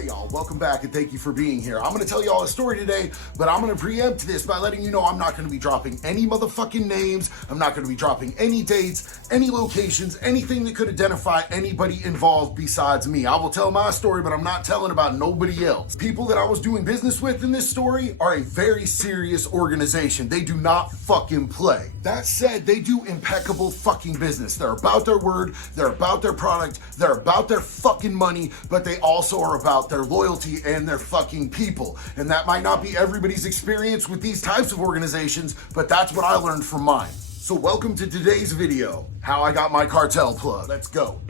Hey y'all, welcome back and thank you for being here. I'm gonna tell y'all a story today, but I'm gonna preempt this by letting you know I'm not gonna be dropping any motherfucking names. I'm not gonna be dropping any dates, any locations, anything that could identify anybody involved besides me. I will tell my story, but I'm not telling about nobody else. People that I was doing business with in this story are a very serious organization. They do not fucking play. That said, they do impeccable fucking business. They're about their word, they're about their product, they're about their fucking money, but they also are about their loyalty and their fucking people. And that might not be everybody's experience with these types of organizations, but that's what I learned from mine. So welcome to today's video, how I got my cartel plug. Let's go.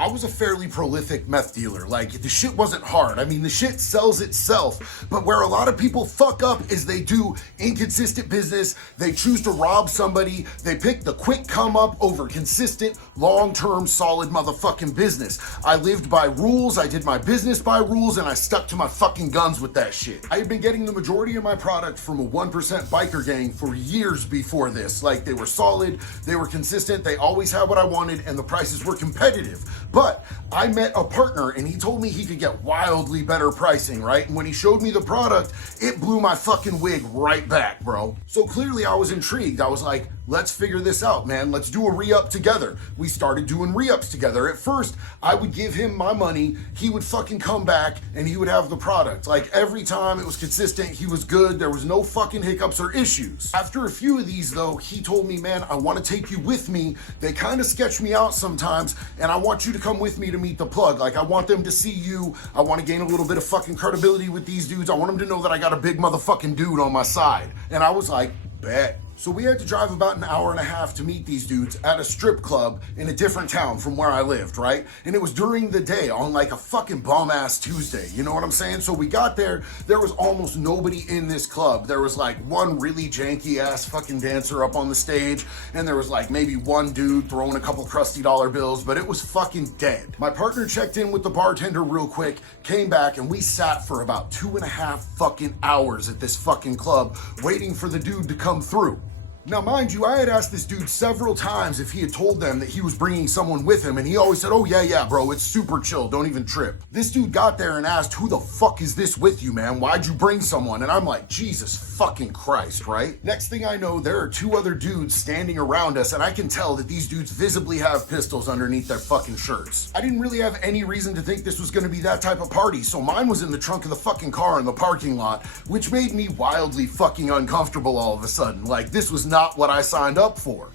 I was a fairly prolific meth dealer. Like, the shit wasn't hard. I mean, the shit sells itself. But where a lot of people fuck up is they do inconsistent business. They choose to rob somebody. They pick the quick come up over consistent, long-term, solid motherfucking business. I lived by rules. I did my business by rules, and I stuck to my fucking guns with that shit. I had been getting the majority of my product from a 1% biker gang for years before this. Like, they were solid, they were consistent, they always had what I wanted, and the prices were competitive. But I met a partner and he told me he could get wildly better pricing, right? And when he showed me the product, it blew my fucking wig right back, bro. So clearly I was intrigued. I was like, let's figure this out, man. Let's do a re-up together. We started doing re-ups together. At first, I would give him my money. He would fucking come back and he would have the product. Like, every time it was consistent, he was good. There was no fucking hiccups or issues. After a few of these though, he told me, man, I want to take you with me. They kind of sketch me out sometimes and I want you to come with me to meet the plug. Like, I want them to see you. I want to gain a little bit of fucking credibility with these dudes. I want them to know that I got a big motherfucking dude on my side. And I was like, bet. So we had to drive about an hour and a half to meet these dudes at a strip club in a different town from where I lived, right? And it was during the day on like a fucking bum-ass Tuesday, you know what I'm saying? So we got there was almost nobody in this club. There was like one really janky-ass fucking dancer up on the stage, and there was like maybe one dude throwing a couple crusty dollar bills, but it was fucking dead. My partner checked in with the bartender real quick, came back, and we sat for about 2.5 fucking hours at this fucking club waiting for the dude to come through. Now, mind you, I had asked this dude several times if he had told them that he was bringing someone with him, and he always said, oh, yeah, bro, it's super chill, don't even trip. This dude got there and asked, who the fuck is this with you, man? Why'd you bring someone? And I'm like, Jesus fucking Christ, right? Next thing I know, there are 2 other dudes standing around us, and I can tell that these dudes visibly have pistols underneath their fucking shirts. I didn't really have any reason to think this was gonna be that type of party, so mine was in the trunk of the fucking car in the parking lot, which made me wildly fucking uncomfortable all of a sudden. Like, this was not what I signed up for.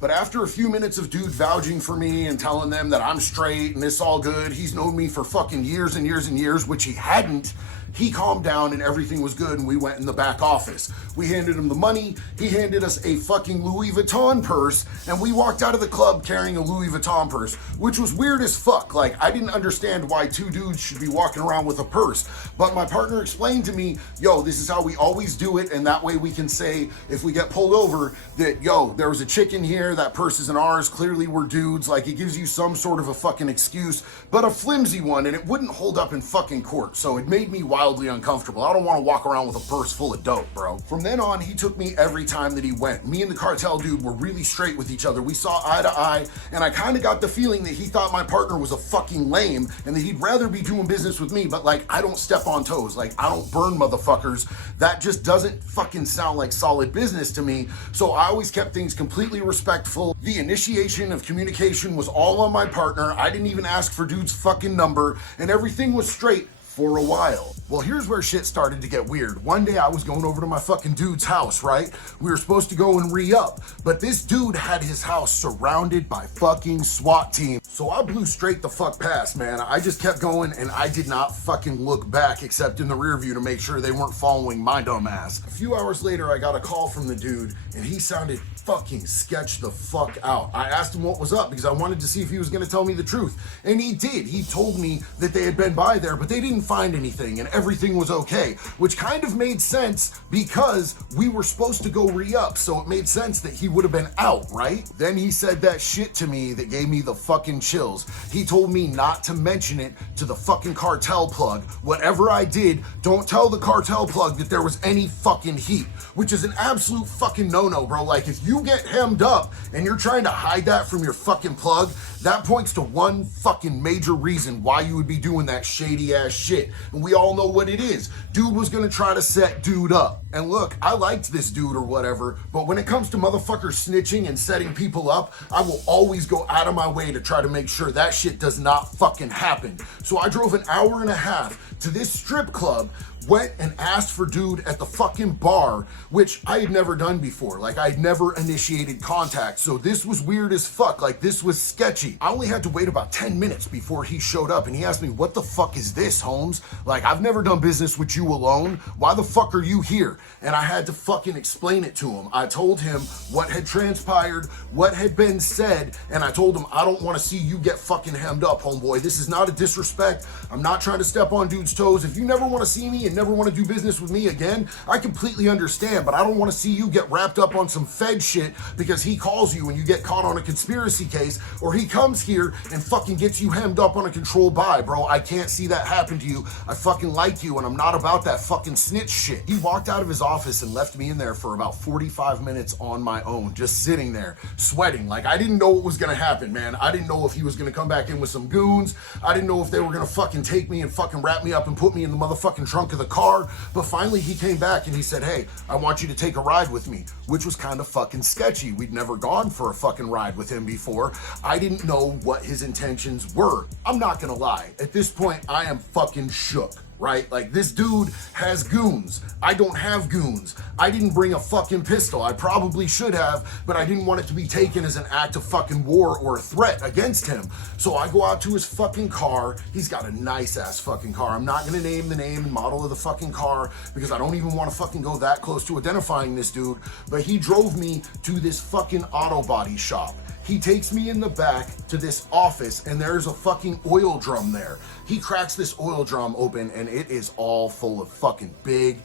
But after a few minutes of dude vouching for me and telling them that I'm straight and it's all good, he's known me for fucking years and years and years, which he hadn't, he calmed down and everything was good and we went in the back office. We handed him the money, he handed us a fucking Louis Vuitton purse, and we walked out of the club carrying a Louis Vuitton purse, which was weird as fuck. Like, I didn't understand why 2 dudes should be walking around with a purse, but my partner explained to me, yo, this is how we always do it, and that way we can say, if we get pulled over, that, yo, there was a chick in here, that purse isn't ours, clearly we're dudes. Like, it gives you some sort of a fucking excuse, but a flimsy one, and it wouldn't hold up in fucking court, so it made me wildly uncomfortable. I don't want to walk around with a purse full of dope, bro. From then on, he took me every time that he went. Me and the cartel dude were really straight with each other. We saw eye to eye, and I kind of got the feeling that he thought my partner was a fucking lame, and that he'd rather be doing business with me, but like, I don't step on toes. Like, I don't burn motherfuckers. That just doesn't fucking sound like solid business to me, so I always kept things completely respectful. The initiation of communication was all on my partner. I didn't even ask for dude's fucking number, and everything was straight for a while. Well, here's where shit started to get weird. One day I was going over to my fucking dude's house, right? We were supposed to go and re-up, but this dude had his house surrounded by fucking SWAT team. So I blew straight the fuck past, man. I just kept going and I did not fucking look back except in the rear view to make sure they weren't following my dumb ass. A few hours later, I got a call from the dude and he sounded fucking sketched the fuck out. I asked him what was up because I wanted to see if he was gonna tell me the truth, and he did. He told me that they had been by there, but they didn't find anything and everything was okay, which kind of made sense because we were supposed to go re-up, so it made sense that he would have been out, right? Then he said that shit to me that gave me the fucking chills. He told me not to mention it to the fucking cartel plug. Whatever I did, don't tell the cartel plug that there was any fucking heat, which is an absolute fucking no-no, bro. Like, if you get hemmed up and you're trying to hide that from your fucking plug, that points to one fucking major reason why you would be doing that shady ass shit. And we all know what it is. Dude was gonna try to set dude up. And look, I liked this dude or whatever, but when it comes to motherfuckers snitching and setting people up, I will always go out of my way to try to make sure that shit does not fucking happen. So I drove an hour and a half to this strip club, went and asked for dude at the fucking bar, which I had never done before. Like, I had never initiated contact, so this was weird as fuck. Like, this was sketchy. I only had to wait about 10 minutes before he showed up, and he asked me, what the fuck is this, Holmes? Like, I've never done business with you alone. Why the fuck are you here? And I had to fucking explain it to him. I told him what had transpired, what had been said, and I told him, I don't want to see you get fucking hemmed up, homeboy. This is not a disrespect. I'm not trying to step on dude's toes. If you never want to see me and never want to do business with me again, I completely understand, but I don't want to see you get wrapped up on some Fed shit because he calls you and you get caught on a conspiracy case, or he comes here and fucking gets you hemmed up on a controlled buy, bro. I can't see that happen to you. I fucking like you, and I'm not about that fucking snitch shit. He walked out of his office and left me in there for about 45 minutes on my own, just sitting there, sweating. Like, I didn't know what was gonna happen, man. I didn't know if he was gonna come back in with some goons. I didn't know if they were gonna fucking take me and fucking wrap me up and put me in the motherfucking trunk of the car. But finally he came back and he said, hey, I want you to take a ride with me, which was kind of fucking sketchy. We'd never gone for a fucking ride with him before. I didn't know what his intentions were. I'm not gonna lie. At this point, I am fucking shook. Right? Like, this dude has goons. I don't have goons. I didn't bring a fucking pistol. I probably should have, but I didn't want it to be taken as an act of fucking war or a threat against him. So I go out to his fucking car. He's got a nice ass fucking car. I'm not gonna name the name and model of the fucking car because I don't even want to fucking go that close to identifying this dude, but he drove me to this fucking auto body shop. He takes me in the back to this office and there's a fucking oil drum there. He cracks this oil drum open and it is all full of fucking big,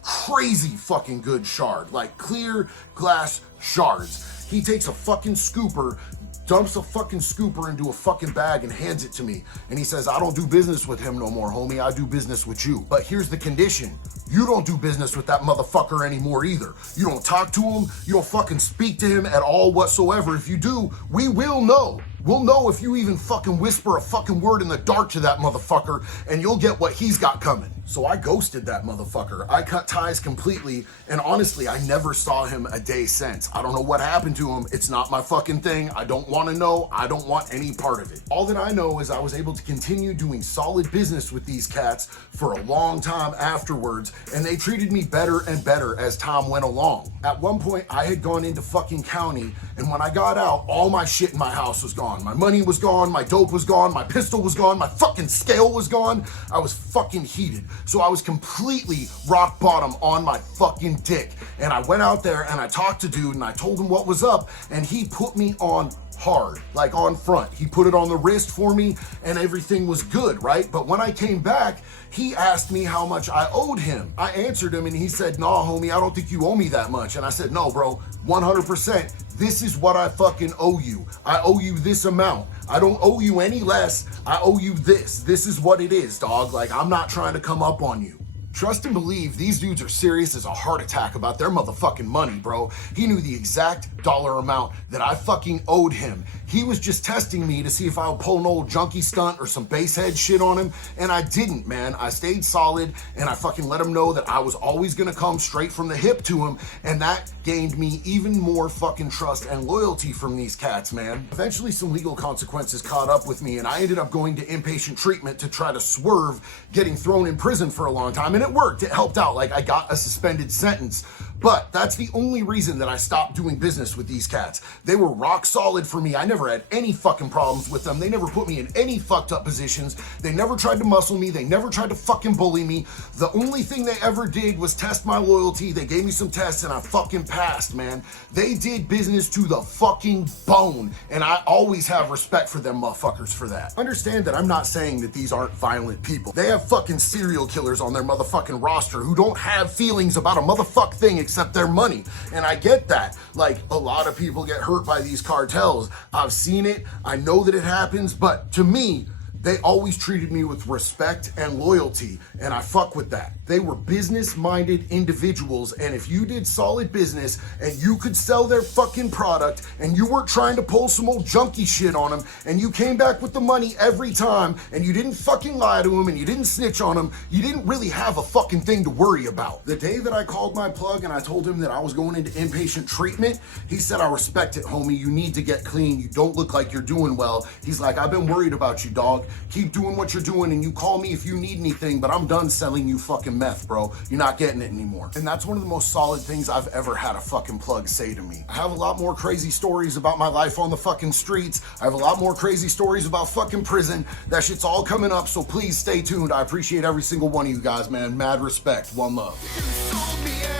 crazy fucking good shard, like clear glass shards. He takes a fucking scooper, dumps a fucking scooper into a fucking bag and hands it to me. And he says, I don't do business with him no more, homie. I do business with you. But here's the condition. You don't do business with that motherfucker anymore either. You don't talk to him. You don't fucking speak to him at all whatsoever. If you do, we will know. We'll know if you even fucking whisper a fucking word in the dark to that motherfucker, and you'll get what he's got coming. So I ghosted that motherfucker. I cut ties completely, and honestly, I never saw him a day since. I don't know what happened to him. It's not my fucking thing. I don't want to know. I don't want any part of it. All that I know is I was able to continue doing solid business with these cats for a long time afterwards, and they treated me better and better as time went along. At one point, I had gone into fucking county, and when I got out, all my shit in my house was gone. My money was gone, my dope was gone, my pistol was gone, my fucking scale was gone. I was fucking heated. So I was completely rock bottom on my fucking dick. And I went out there and I talked to dude and I told him what was up, and he put me on hard, like on front. He put it on the wrist for me and everything was good, right? But when I came back, he asked me how much I owed him. I answered him and he said, nah, homie, I don't think you owe me that much. And I said, no, bro, 100%. This is what I fucking owe you. I owe you this amount. I don't owe you any less. I owe you this. This is what it is, dog. Like, I'm not trying to come up on you. Trust and believe these dudes are serious as a heart attack about their motherfucking money, bro. He knew the exact dollar amount that I fucking owed him. He was just testing me to see if I would pull an old junkie stunt or some basehead shit on him, and I didn't, man. I stayed solid, and I fucking let him know that I was always gonna come straight from the hip to him, and that gained me even more fucking trust and loyalty from these cats, man. Eventually, some legal consequences caught up with me, and I ended up going to inpatient treatment to try to swerve getting thrown in prison for a long time, and it worked. It helped out. Like, I got a suspended sentence. But that's the only reason that I stopped doing business with these cats. They were rock solid for me. I never had any fucking problems with them. They never put me in any fucked up positions. They never tried to muscle me. They never tried to fucking bully me. The only thing they ever did was test my loyalty. They gave me some tests and I fucking passed, man. They did business to the fucking bone. And I always have respect for them motherfuckers for that. Understand that I'm not saying that these aren't violent people. They have fucking serial killers on their motherfucking roster who don't have feelings about a motherfuck thing except their money. And I get that. Like, a lot of people get hurt by these cartels. I've seen it. I know that it happens. But to me, they always treated me with respect and loyalty, and I fuck with that. They were business-minded individuals, and if you did solid business and you could sell their fucking product and you weren't trying to pull some old junky shit on them and you came back with the money every time and you didn't fucking lie to them and you didn't snitch on them, you didn't really have a fucking thing to worry about. The day that I called my plug and I told him that I was going into inpatient treatment, he said, "I respect it, homie. You need to get clean. You don't look like you're doing well." He's like, "I've been worried about you, dog. Keep doing what you're doing and you call me if you need anything, but I'm done selling you fucking meth, bro. You're not getting it anymore." And that's one of the most solid things I've ever had a fucking plug say to me. I have a lot more crazy stories about my life on the fucking streets. I have a lot more crazy stories about fucking prison. That shit's all coming up, so please stay tuned. I appreciate every single one of you guys, man. Mad respect. One love. You sold me out.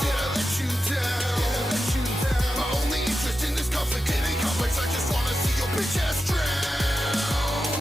Did I let you down? My only interest in this conflict, it ain't complex. I just wanna see your bitch ass